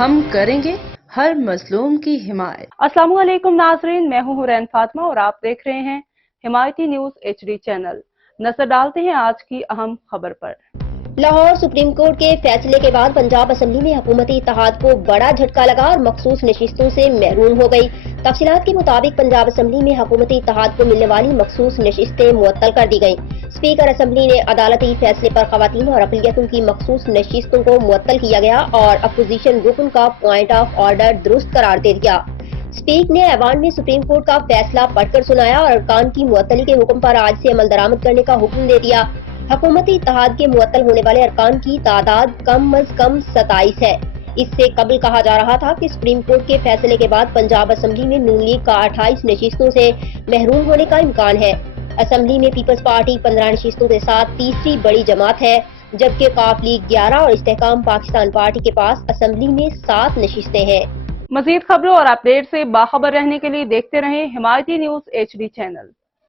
ہم کریں گے ہر مظلوم کی حمایت۔ السلام علیکم ناظرین، میں ہوں حورین فاطمہ اور آپ دیکھ رہے ہیں حمایتی نیوز HD چینل۔ نظر ڈالتے ہیں آج کی اہم خبر پر۔ لاہور سپریم کورٹ کے فیصلے کے بعد پنجاب اسمبلی میں حکومتی اتحاد کو بڑا جھٹکا لگا اور مخصوص نشستوں سے محروم ہو گئی۔ تفصیلات کے مطابق پنجاب اسمبلی میں حکومتی اتحاد کو ملنے والی مخصوص نشستیں معطل کر دی گئیں۔ اسپیکر اسمبلی نے عدالتی فیصلے پر خواتین اور اقلیتوں کی مخصوص نشستوں کو معطل کیا گیا اور اپوزیشن رکن کا پوائنٹ آف آرڈر درست قرار دے دیا۔ اسپیکر نے ایوان میں سپریم کورٹ کا فیصلہ پڑھ کر سنایا اور ارکان کی معطلی کے حکم پر آج سے عمل درآمد کرنے کا حکم دے دیا۔ حکومتی اتحاد کے معطل ہونے والے ارکان کی تعداد کم از کم 27 ہے۔ اس سے قبل کہا جا رہا تھا کہ سپریم کورٹ کے فیصلے کے بعد پنجاب اسمبلی میں نون لیگ کا 28 نشستوں سے محروم ہونے کا امکان ہے۔ اسمبلی میں پیپلز پارٹی 15 نشستوں کے ساتھ تیسری بڑی جماعت ہے، جبکہ قاف لیگ 11 اور استحکام پاکستان پارٹی کے پاس اسمبلی میں 7 نشستیں ہیں۔ مزید خبروں اور اپڈیٹ سے باخبر رہنے کے لیے دیکھتے رہیں حمایتی نیوز HD چینل۔